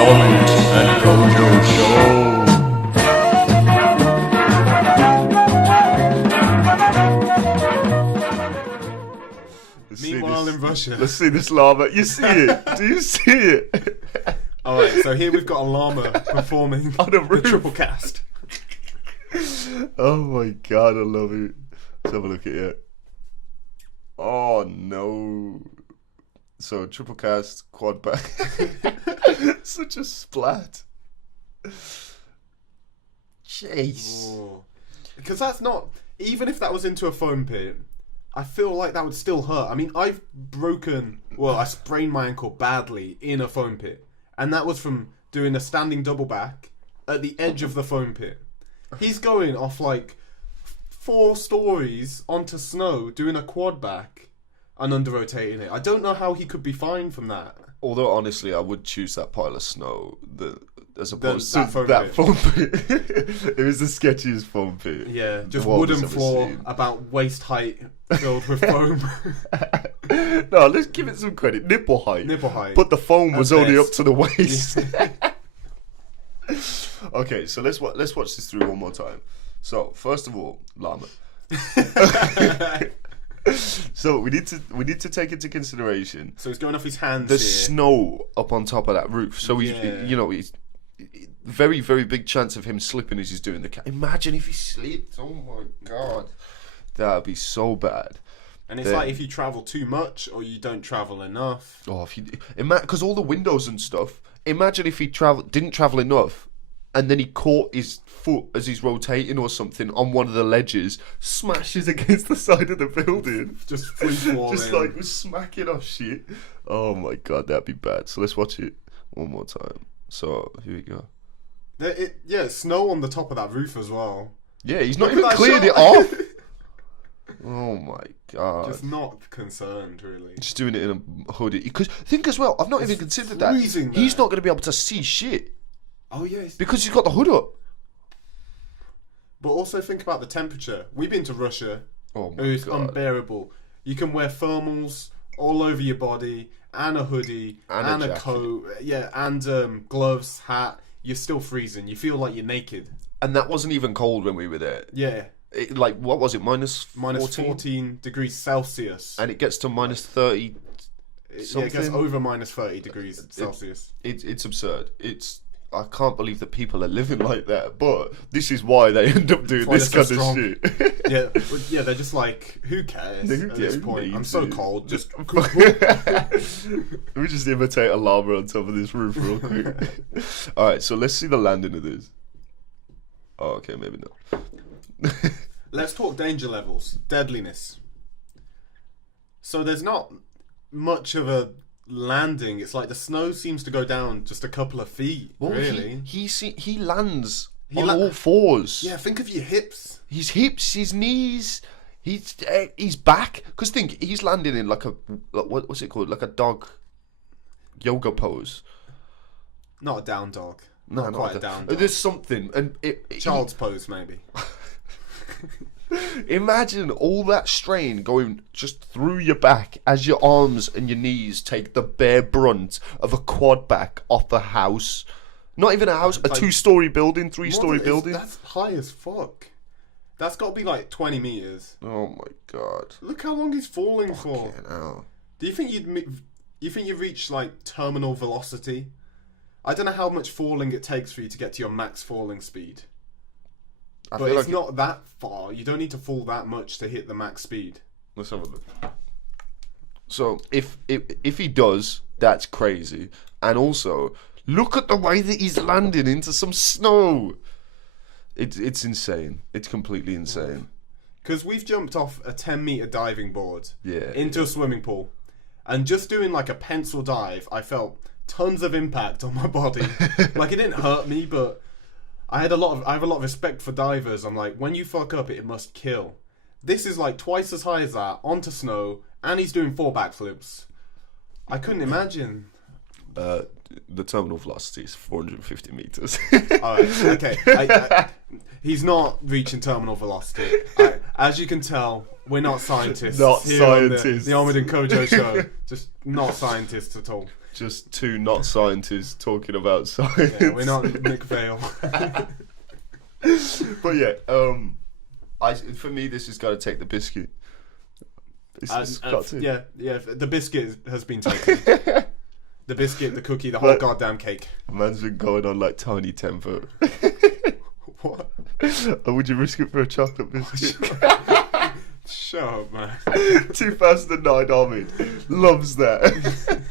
Element and Kojo Show. Meanwhile in Russia. Let's see this llama. You see it? Do you see it? Alright, so here we've got a llama performing On a the roof. triple cast. Oh my god, I love it. Let's have a look at it. Oh no. So triple cast, quad back. Such a splat. Jeez. Oh. Because that's not, even if that was into a foam pit, I feel like that would still hurt. I mean, I sprained my ankle badly in a foam pit. And that was from doing a standing double back at the edge of the foam pit. He's going off like 4 stories onto snow, doing a quad back and under rotating it. I don't know how he could be fine from that. Although honestly, I would choose that pile of snow as opposed that to foam that pit. foam pit. It was the sketchiest foam pit. Yeah, just the world wooden has ever floor, seen. about waist height, filled with foam. No, let's give it some credit. Nipple height. Nipple height. But the foam was At only best. up to the waist. Okay, so let's watch this through one more time. So first of all, llama. So we need to take into consideration So he's going off his hands the here. snow up on top of that roof. So he's Yeah. he's very, very big chance of him slipping as he's doing the. Imagine if he slipped. Oh my god, that'd be so bad. And it's Then- like if you travel too much or you don't travel enough. Oh, if you because all the windows and stuff. Imagine if he didn't travel enough, and then he caught his foot as he's rotating or something on one of the ledges, smashes against the side of the building, Just free falling. just like was smacking off shit. Oh my god, that'd be bad. So let's watch it one more time. So here we go. Snow on the top of that roof as well. Yeah, he's not Look even at that cleared it shot. off. Oh my god. Just not concerned, really. Just doing it in a hoodie. Because think as well, I've not even considered that. freezing He's there. not going to be able to see shit Oh, yeah. it's- because he's got the hood up. But also think about the temperature. We've been to Russia. Oh my It's god. unbearable. You can wear thermals all over your body, and a hoodie, And a and a jacket. coat, and gloves, hat. You're still freezing. You feel like you're naked. And that wasn't even cold when we were there. Yeah, Like, what was it? Minus minus 14 degrees Celsius. And it gets to minus 30. Yeah, it gets something. over minus 30 degrees Celsius. It's absurd. I can't believe that people are living like that. But this is why they end up doing why this they're kind so of shit. Yeah, they're just like, who cares Who at this cares? point? Me I'm so too. cold. Just We just imitate a llama on top of this roof real quick. Alright, so let's see the landing of this. Oh, okay, maybe not. let's talk danger levels, deadliness. So there's not much of a landing. It's like the snow seems to go down just a couple of feet. Well, really? he lands He on la- all fours. Yeah, think of your hips. His hips, his knees, his back. Because think, he's landing in like what's it called? Like a dog yoga pose. Not a down dog. No, Not quite a down dog. There's something, and Child's pose, maybe. imagine all that strain going just through your back as your arms and your knees take the bare brunt of a quad back off a house. Not even a house, a Like- 2-story building, 3-story What is- building. That's high as fuck. That's got to be like 20 meters. Oh my god. Look how long he's falling for. Fucking hell. Do you think you'd reach like terminal velocity? I don't know how much falling it takes for you to get to your max falling speed. I But feel it's like not that far. You don't need to fall that much to hit the max speed. Let's have a look. So if he does, that's crazy. And also, look at the way that he's landing into some snow. It's insane. It's completely insane. Because we've jumped off a 10-meter diving board Yeah. into a swimming pool. And just doing like a pencil dive, I felt tons of impact on my body. Like it didn't hurt me, but I have a lot of respect for divers. I'm like, when you fuck up, it must kill. This is like twice as high as that, onto snow, and he's doing 4 backflips. I couldn't imagine. The terminal velocity is 450 meters. Alright, okay. He's not reaching terminal velocity. As you can tell, we're not scientists. Not here on scientists. The Ahmed and Kojo show. Just not scientists at all. Just two not scientists talking about science. Yeah, we're not Nick Vale. But yeah, for me, this has got to take the biscuit. It's got to. Yeah. The biscuit has been taken. The biscuit, the cookie, the whole goddamn cake. Man's been going on like Tiny Tempo. What? Or would you risk it for a chocolate biscuit? Shut up, man. 2009 Ahmed loves that.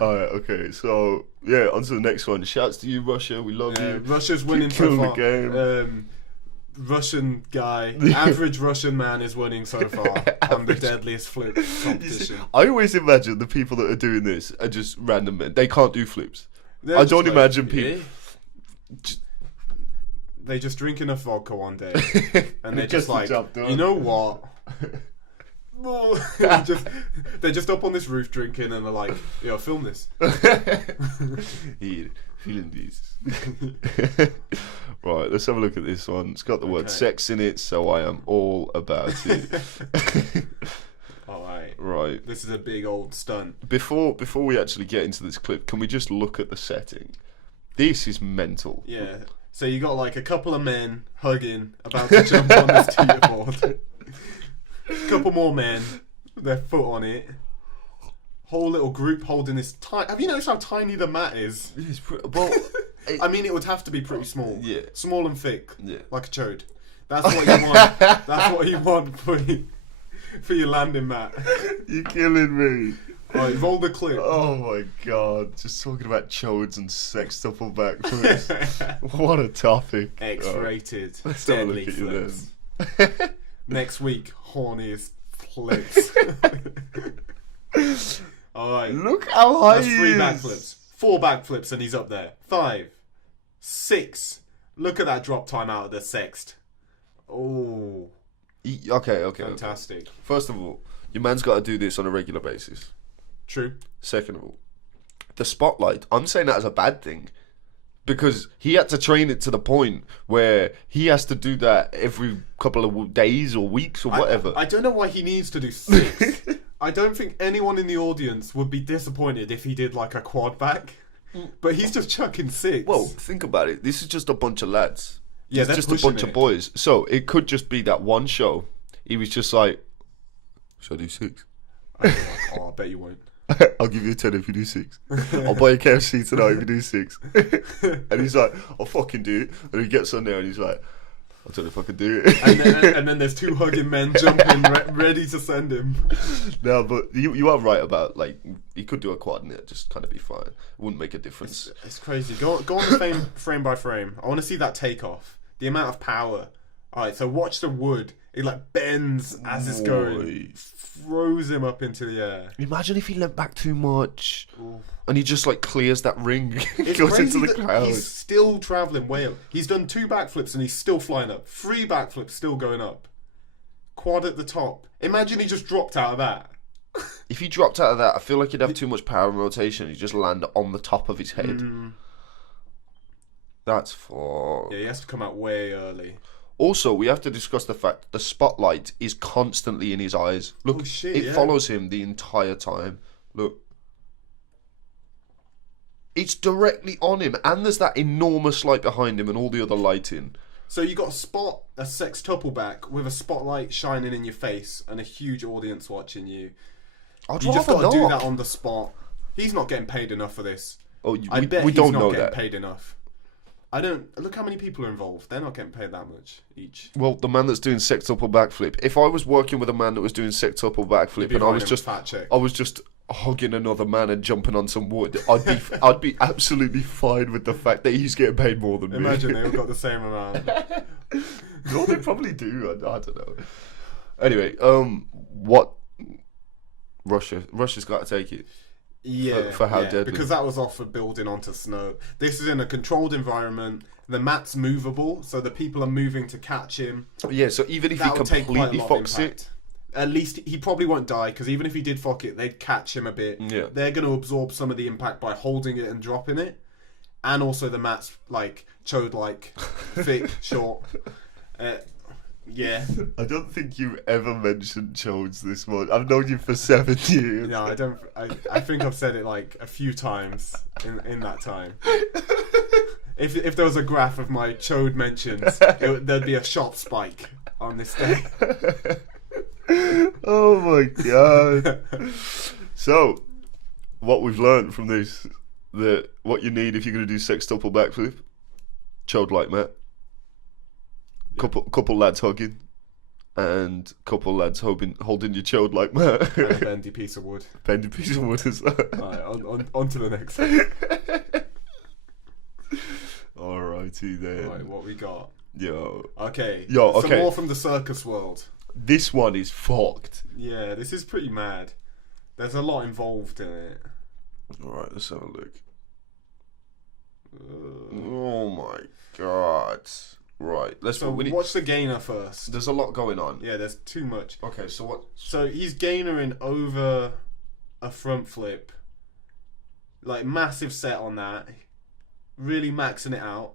Alright, okay, so yeah, on to the next one. Shouts to you, Russia. We love you. Russia's winning so killed far. the game. Russian guy, average Russian man is winning so far on the deadliest flip competition. I always imagine the people that are doing this are just random men. They can't do flips. They're I just don't like, imagine people. They just drink enough vodka one day, and they're It just gets the like, job done. you know what? They're just up on this roof drinking, and they're like, "Yo, film this." Here, feeling this. Right, let's have a look at this one. It's got the word sex in it, so I am all about it. All right. Right. This is a big old stunt. Before we actually get into this clip, can we just look at the setting? This is mental. Yeah. So you got like a couple of men hugging, about to jump on this teeterboard. Couple more men, their foot on it. Whole little group holding this tiny. Have you noticed how tiny the mat is? It's well, I mean, it would have to be pretty small. Yeah. Small and thick. Yeah. Like a chode. That's what you want. That's what you want for your landing mat. You're killing me. Alright, roll the clip. Oh my god, just talking about chodes and sextuple backflips. What a topic. X-rated. Let's have a look Deadly at you flips. Next week, horniest flips. Alright. Look how high That's he 3 is. backflips. 4 backflips and he's up there. 5. 6. Look at that drop time out of the sext. Oh. Okay. Fantastic. First of all, your man's got to do this on a regular basis. True. Second of all, the spotlight, I'm saying that as a bad thing. Because he had to train it to the point where he has to do that every couple of days or weeks or whatever. I don't know why he needs to do 6. I don't think anyone in the audience would be disappointed if he did like a quad back. But he's just chucking 6. Well, think about it. This is just a bunch of lads. Yeah, It's they're just a pushing bunch it. of boys. So it could just be that one show. He was just like, should I do 6? Oh, I bet you won't. I'll give you a 10 if you do 6. I'll buy a KFC tonight if you do 6. And he's like, I'll fucking do it. And he gets on there and he's like, I don't know if I can do it. And then there's 2 hugging men jumping, ready to send him. No, but you are right about, like, he could do a quad and it'd just kind of be fine. It wouldn't make a difference. It's crazy. Go on the frame by frame. I want to see that takeoff. The amount of power. Alright, so watch the wood. It like bends as it's going. Throws him up into the air. Imagine if he leant back too much and he just like clears that ring. It's goes crazy into the that clouds. he's still travelling way up. He's done 2 backflips and he's still flying up. 3 backflips still going up. Quad at the top. Imagine he just dropped out of that. If he dropped out of that, I feel like he'd have too much power and rotation. He'd just land on the top of his head. That's for... Yeah, he has to come out way early. Also, we have to discuss the fact the spotlight is constantly in his eyes. Look, Oh, shit, it yeah. follows him the entire time. Look. It's directly on him, and there's that enormous light behind him and all the other lighting. So you got a sextuple back with a spotlight shining in your face and a huge audience watching you. I'd You just rather got to do not. that on the spot. He's not getting paid enough for this. Oh, I bet we he's don't not know getting that. paid enough. I don't look how many people are involved. They're not getting paid that much each. Well, the man that's doing sextuple backflip. If I was working with a man that was doing sextuple backflip Be and I was writing a just fat check. I was just hugging another man and jumping on some wood, I'd be absolutely fine with the fact that he's getting paid more than me. Imagine they all got the same amount. No, they probably do. I don't know. Anyway, what Russia's got to take it. Yeah, For how deadly. because that was off for building onto snow. This is in a controlled environment. The mat's movable, so the people are moving to catch him. Yeah, so even if he That would take quite a completely lot of fucks impact. At least he probably won't die, because even if he did fuck it, they'd catch him a bit. Yeah. They're going to absorb some of the impact by holding it and dropping it. And also the mat's like chode like thick, short. Yeah. I don't think you ever mentioned Chodes this much. I've known you for 7 years. No, I don't. I think I've said it like a few times in that time. If there was a graph of my chode mentions, there'd be a sharp spike on this day. Oh my god. So, what we've learned from this, that what you need if you're going to do sextuple backflip, chode like Matt, couple lads hugging, and couple lads holding your chode like Matt. And a bendy piece of wood. Bendy piece of wood as well. Alright, on to the next. Alrighty then. Right, what we got? Yo, Okay. Yo, Some okay. more from the circus world. this one is fucked. Yeah, this is pretty mad. There's a lot involved in it. Alright, let's have a look. Oh my god. Right, So watch the gainer first. There's a lot going on. Yeah, there's too much. Okay, so what? So he's gainering over a front flip. Like, massive set on that. Really maxing it out.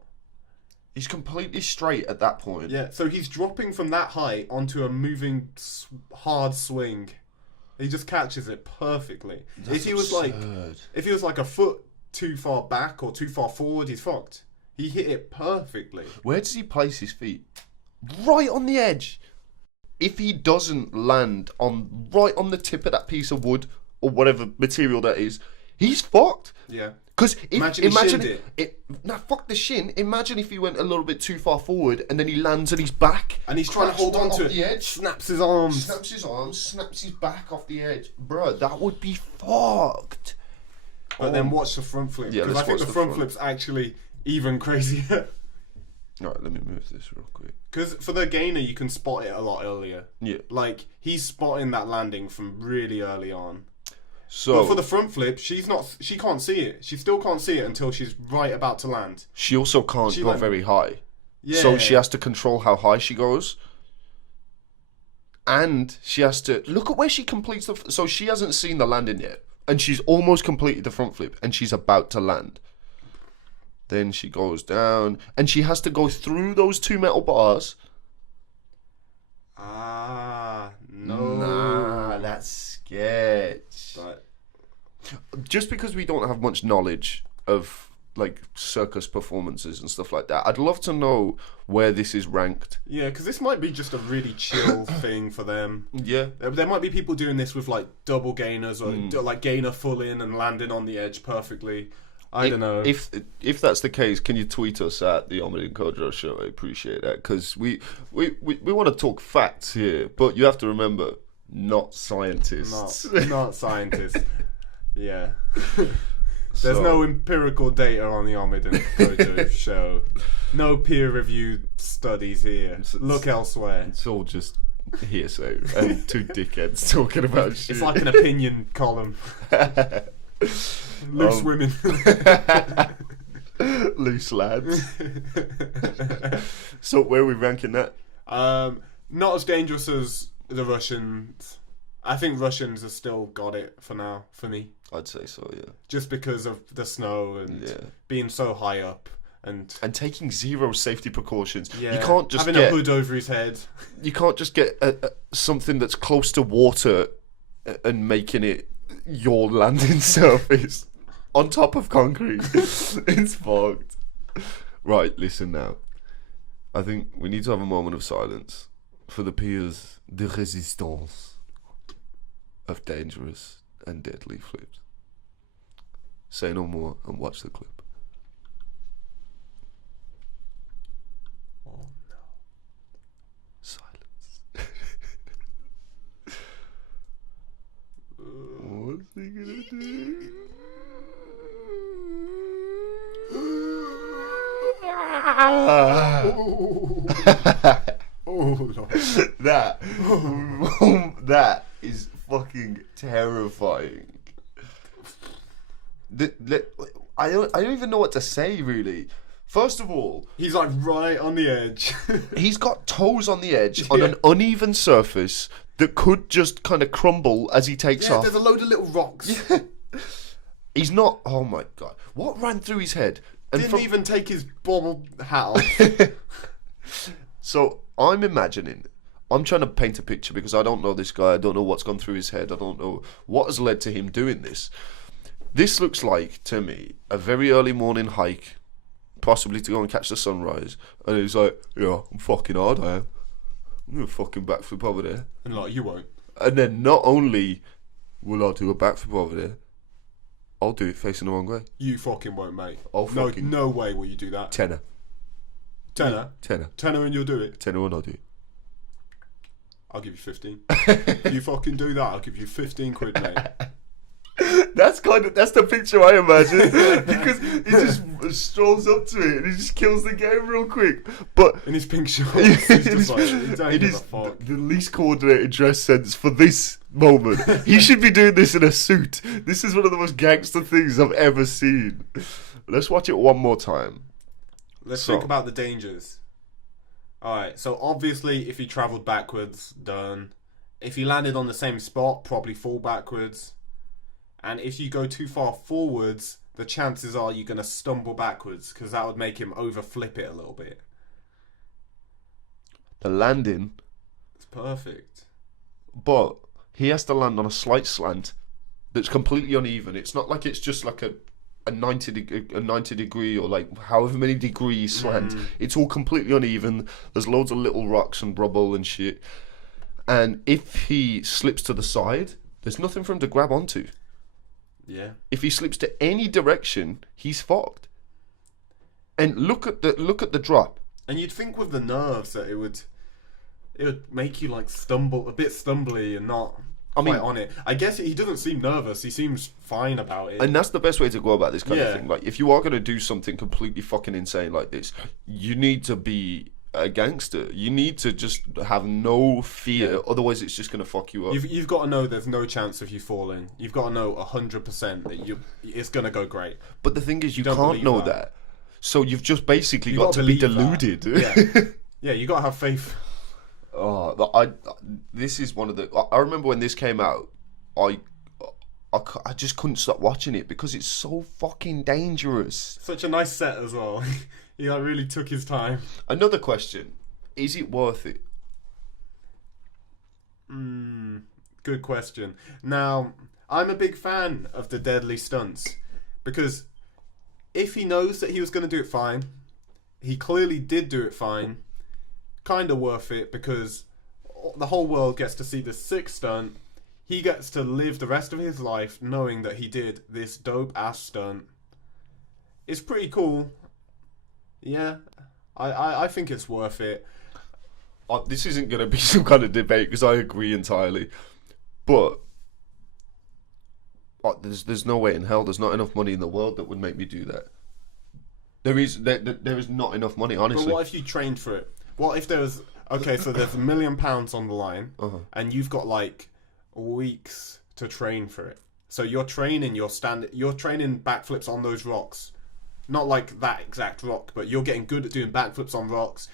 He's completely straight at that point. Yeah, so he's dropping from that height onto a moving hard swing. He just catches it perfectly. That's if he was absurd. like a foot too far back or too far forward, he's fucked. He hit it perfectly. Where does he place his feet? Right on the edge. If he doesn't land right on the tip of that piece of wood or whatever material that is, he's fucked. Yeah. Because Imagine he shinned it. Nah, fuck the shin. Imagine if he went a little bit too far forward and then he lands on his back And he's trying to cracks hold right on to off it. the edge. Snaps his arms. Snaps his arms, snaps his back off the edge. Bruh, that would be fucked. But then watch the front flip. Yeah, Because I let's think watch the the front front. flip's actually even crazier. Alright, let me move this real quick. Because for the gainer, you can spot it a lot earlier. Yeah. Like, he's spotting that landing from really early on. So But for the front flip, she can't see it. She still can't see it until she's right about to land. she also can't She go went- very high. Yeah. So she has to control how high she goes. And she has to look at where she completes so she hasn't seen the landing yet. And she's almost completed the front flip and she's about to land. Then she goes down and she has to go through those 2 metal bars. No. Nah, that's sketch. But Just because we don't have much knowledge of like circus performances and stuff like that, I'd love to know where this is ranked. yeah, because this might be just a really chill thing for them. Yeah. There might be people doing this with like double gainers or Hmm. like gainer full in and landing on the edge perfectly. I don't know. If that's the case, can you tweet us at the Omid and Kojo Show? I appreciate that because we want to talk facts here, but you have to remember, not scientists. Not scientists. Yeah. There's So- no empirical data on the Omid and Kojo show. No peer-reviewed studies here. Look elsewhere. It's all just hearsay and 2 dickheads talking about shit. It's like an opinion column. Loose women. Loose lads. So where are we ranking that? Not as dangerous as the Russians. I think Russians have still got it for now, for me. I'd say so, yeah. Just because of the snow and Yeah. being so high up. And taking 0 safety precautions. yeah, You can't just having get a hood over his head. you can't just get something that's close to water and making it your landing surface on top of concrete. It's fucked. Right, listen now. I think we need to have a moment of silence for the peers de résistance of dangerous and deadly flips. Say no more and watch the clip. Oh no. Silence. What's he gonna do? Oh no. That is fucking terrifying. I don't even know what to say really. First of all, He's like right on the edge. he's got toes on the edge on Yeah. an uneven surface that could just kind of crumble as he takes Yeah, off. there's a load of little rocks. He's not. Oh my god! What ran through his head? And Didn't even take his bobble hat off. So I'm imagining, I'm trying to paint a picture because I don't know this guy. I don't know what's gone through his head. I don't know what has led to him doing this. This looks like, to me, a very early morning hike, possibly to go and catch the sunrise. And he's like, yeah, I'm fucking hard, I am. I'm going to fucking backflip over there. And like, you won't. And then not only will I do a backflip over there, I'll do it facing the wrong way. You fucking won't, mate. I'll fucking... No way will you do that. Tenner. Tenner and you'll do it. Tenner and I'll do it. I'll give you 15. You fucking do that, I'll give you 15 quid, mate. That's the picture I imagine. Because he just strolls up to it and he just kills the game real quick. But in his pink shorts, he's just like, he don't it give is a fuck. the least coordinated dress sense for this moment. He should be doing this in a suit. This is one of the most gangster things I've ever seen. Let's watch it one more time. Let's think about the dangers. Alright, so obviously if he travelled backwards, done. If he landed on the same spot, probably fall backwards. And if you go too far forwards, the chances are you're going to stumble backwards, because that would make him overflip it a little bit. The landing... It's perfect. But he has to land on a slight slant that's completely uneven. It's not like it's just like a 90 degree or like however many degrees slant. It's all completely uneven. There's loads of little rocks and rubble and shit. And if he slips to the side, there's nothing for him to grab onto. Yeah. If he slips to any direction, he's fucked. And look at the drop. And you'd think with the nerves that it would make you like stumble, a bit stumbly and not quite on it. I guess he doesn't seem nervous. He seems fine about it. And that's the best way to go about this kind of thing. Like, if you are going to do something completely fucking insane like this, you need to be a gangster. You need to just have no fear. Otherwise, it's just going to fuck you up. You've got to know there's no chance of you falling. You've got to know 100% that it's going to go great. But the thing is, you can't know that. So you've just basically got to be deluded. Yeah, you got to have faith. This is one of the... I remember when this came out, I just couldn't stop watching it because it's so fucking dangerous. Such a nice set as well. He like really took his time. Another question: is it worth it? Good question. Now, I'm a big fan of the deadly stunts because if he knows that he was going to do it fine, he clearly did do it fine. Kind of worth it because the whole world gets to see this sick stunt. He gets to live the rest of his life knowing that he did this dope ass stunt. It's pretty cool. Yeah, I think it's worth it. This isn't going to be some kind of debate because I agree entirely. But there's no way in hell, there's not enough money in the world that would make me do that. There is not enough money, honestly. But what if you trained for it? What if there was... Okay, so there's £1 million on the line, and you've got like weeks to train for it. So you're training backflips on those rocks. Not like that exact rock, but you're getting good at doing backflips on rocks,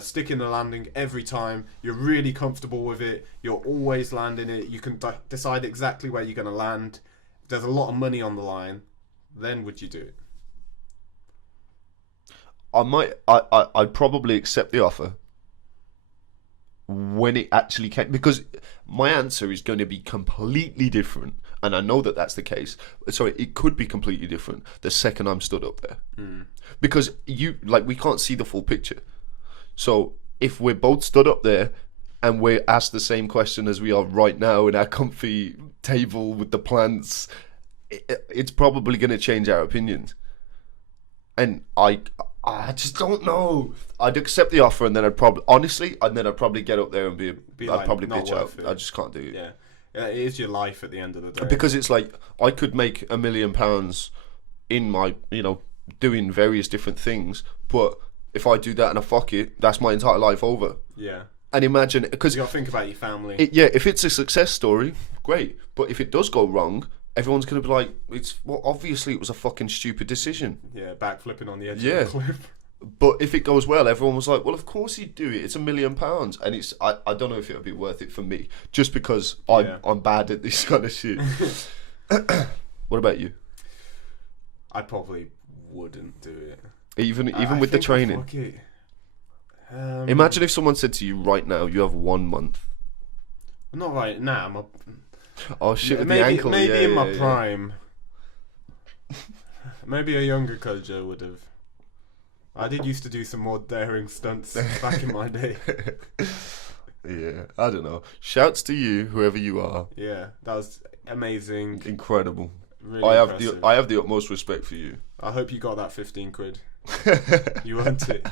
sticking the landing every time. You're really comfortable with it. You're always landing it. You can decide exactly where you're going to land. There's a lot of money on the line. Then would you do it? I'd probably accept the offer when it actually came, because my answer is going to be completely different, and I know that that's the case. Sorry, it could be completely different the second I'm stood up there, because we can't see the full picture. So if we're both stood up there and we're asked the same question as we are right now in our comfy table with the plants, it's probably going to change our opinions. And I just don't know. I'd accept the offer, and then I'd probably get up there and I'd probably bitch out. I just can't do it. Yeah, it is your life at the end of the day. Because it's like I could make £1 million in my, doing various different things, but if I do that and I fuck it, that's my entire life over. Yeah. And imagine, because you got to think about your family. If it's a success story, great. But if it does go wrong, everyone's going to be like, obviously it was a fucking stupid decision. Yeah, backflipping on the edge of the cliff. But if it goes well, everyone was like, well, of course he'd do it. It's £1 million. And I don't know if it would be worth it for me, just because I'm bad at this kind of shit. What about you? I probably wouldn't do it. Even with the training? Imagine if someone said to you right now, you have 1 month. Not right now. Oh shit, with maybe the ankle. maybe yeah, in yeah, my yeah. prime. Maybe a younger Kojo would have. I did used to do some more daring stunts back in my day. Yeah, I don't know. Shouts to you, whoever you are. Yeah, that was amazing. Incredible. Really I have impressive. the utmost respect for you. I hope you got that 15 quid. You earned it.